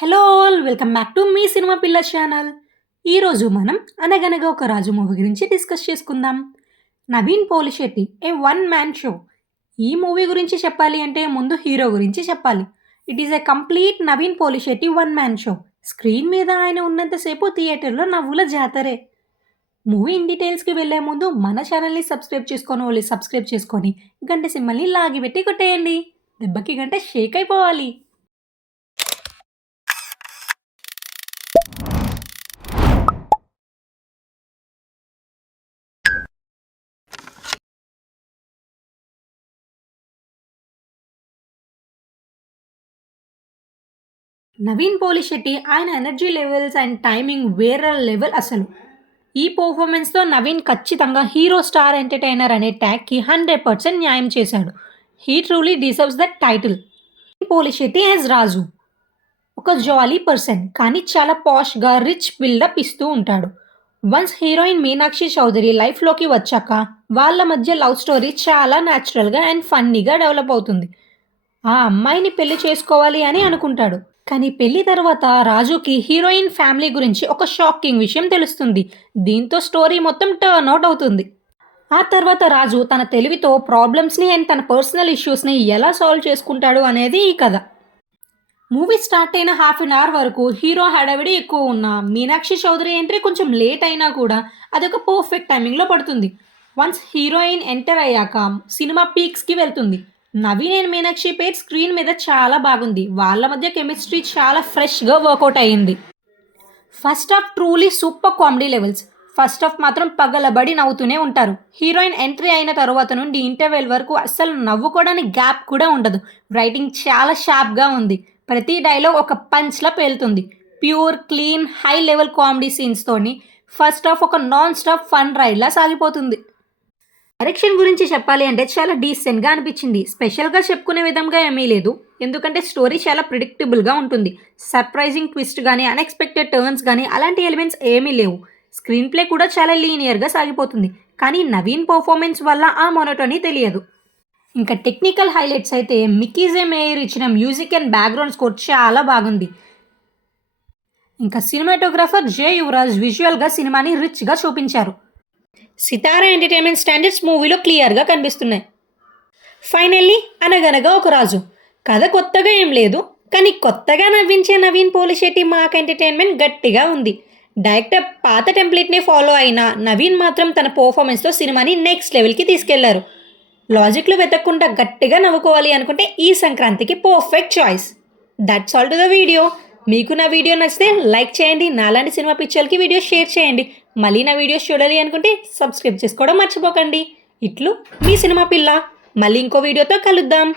Hello all welcome back to మీ cinema పిల్ల channel. ఈరోజు మనం అనగనగా ఒక రాజు మూవీ గురించి డిస్కస్ చేసుకుందాం. Naveen Polishetty a one man show. ఈ మూవీ గురించి చెప్పాలి అంటే ముందు హీరో గురించి చెప్పాలి. It is a complete Naveen Polishetty one man show. Screen మీద ఆయన ఉన్నంతసేపు థియేటర్లో నవ్వుల జాతరే. మూవీ ఇన్ డీటెయిల్స్కి వెళ్ళే ముందు మన ఛానల్ని సబ్స్క్రైబ్ చేసుకొని వాళ్ళు సబ్స్క్రైబ్ చేసుకొని గంట సింబల్ని లాగిపెట్టి కొట్టేయండి. దెబ్బకి గంట షేక్ అయిపోవాలి. నవీన్ పోలిశెట్టి ఆయన ఎనర్జీ లెవెల్స్ అండ్ టైమింగ్ వేరే లెవెల్ అసలు. ఈ పర్ఫార్మెన్స్‌తో నవీన్ ఖచ్చితంగా హీరో స్టార్ ఎంటర్‌టైనర్ అనే ట్యాగ్‌కి 100% న్యాయం చేశాడు. He truly deserves that title. Polishetty as Raju. ఒక జాలీ పర్సన్ కానీ చాలా పాష్‌గా రిచ్ బిల్డప్ ఇస్తూ ఉంటాడు. వన్స్ హీరోయిన్ మీనాక్షి చౌదరి లైఫ్‌లోకి వచ్చాక వాళ్ళ మధ్య లవ్ స్టోరీ చాలా న్యాచురల్‌గా అండ్ ఫన్నీగా డెవలప్ అవుతుంది. ఆ అమ్మాయిని పెళ్లి చేసుకోవాలి అని అనుకుంటాడు. కానీ పెళ్లి తర్వాత రాజుకి హీరోయిన్ ఫ్యామిలీ గురించి ఒక షాకింగ్ విషయం తెలుస్తుంది. దీంతో స్టోరీ మొత్తం టర్న్ అవుట్ అవుతుంది. ఆ తర్వాత రాజు తన తెలివితో ప్రాబ్లమ్స్‌ని అండ్ తన పర్సనల్ ఇష్యూస్‌ని ఎలా సాల్వ్ చేసుకుంటాడు అనేది ఈ కథ. మూవీ స్టార్ట్ అయిన హాఫ్ అన్ అవర్ వరకు హీరో హడావిడి ఎక్కువ ఉన్నా, మీనాక్షి చౌదరి ఎంట్రీ కొంచెం లేట్ అయినా కూడా అదొక పర్ఫెక్ట్ టైమింగ్‌లో పడుతుంది. వన్స్ హీరోయిన్ ఎంటర్ అయ్యాక సినిమా పీక్స్‌కి వెళ్తుంది. Naveen and Meenakshi pair screen మీద చాలా బాగుంది. వాళ్ళ మధ్య కెమిస్ట్రీ చాలా ఫ్రెష్‌గా వర్కౌట్ అయ్యింది. First half truly super comedy levels. First half మాత్రం పగలబడి నవ్వుతూనే ఉంటారు. హీరోయిన్ ఎంట్రీ అయిన తరువాత నుండి ఇంటర్వెల్ వరకు అస్సలు నవ్వుకోవడానికి గ్యాప్ కూడా ఉండదు. రైటింగ్ చాలా షార్ప్‌గా ఉంది. ప్రతి డైలాగ్ ఒక పంచ్‌లా పేలుతుంది. Pure, clean, high level comedy సీన్స్‌తోని ఫస్ట్ హాఫ్ ఒక నాన్ స్టాప్ ఫన్ రైడ్‌లా సాగిపోతుంది. డైరెక్షన్ గురించి చెప్పాలి అంటే చాలా డీసెంట్‌గా అనిపించింది. స్పెషల్‌గా చెప్పుకునే విధంగా ఏమీ లేదు. ఎందుకంటే స్టోరీ చాలా ప్రిడిక్టబుల్‌గా ఉంటుంది. సర్ప్రైజింగ్ ట్విస్ట్ గానీ, అన్‌ఎక్స్‌పెక్టెడ్ టర్న్స్ గానీ అలాంటి ఎలిమెంట్స్ ఏమీ లేవు. స్క్రీన్ ప్లే కూడా చాలా లీనియర్‌గా సాగిపోతుంది. కానీ నవీన్ పర్ఫార్మెన్స్ వల్ల ఆ మొనోటనీ తెలియదు. ఇంకా టెక్నికల్ హైలైట్స్ అయితే మిక్కీ మేయర్ ఇచ్చిన మ్యూజిక్ అండ్ బ్యాక్‌గ్రౌండ్ స్కోర్ చాలా బాగుంది. ఇంకా సినిమాటోగ్రాఫర్ జే యువరాజ్ విజువల్‌గా సినిమాని రిచ్‌గా చూపించారు. సితారా ఎంటర్టైన్మెంట్ స్టాండర్డ్స్ మూవీలో క్లియర్‌గా కనిపిస్తున్నాయి. ఫైనల్లీ అనగనగా ఒక రాజు. కథ కొత్తగా ఏం లేదు. కానీ కొత్తగా నవ్వించే నవీన్ పోలిశెట్టి మాక్ ఎంటర్టైన్మెంట్ గట్టిగా ఉంది. డైరెక్టర్ పాత టెంప్లెట్‌నే ఫాలో అయిన నవీన్ మాత్రం తన పర్ఫార్మెన్స్‌తో సినిమాని నెక్స్ట్ లెవెల్‌కి తీసుకెళ్లారు. లాజిక్‌లు వెతకకుండా గట్టిగా నవ్వుకోవాలి అనుకుంటే ఈ సంక్రాంతికి perfect choice. That's all to the video. మీకు నా వీడియో నచ్చితే లైక్ చేయండి. నాలాంటి సినిమా పిక్చర్‌కి వీడియో షేర్ చేయండి. మళ్ళీ నా వీడియోస్ చూడాలి అనుకుంటే సబ్స్క్రైబ్ చేసుకోవడం మర్చిపోకండి. ఇట్లు మీ సినిమా పిల్ల. మళ్ళీ ఇంకో వీడియోతో కలుద్దాం.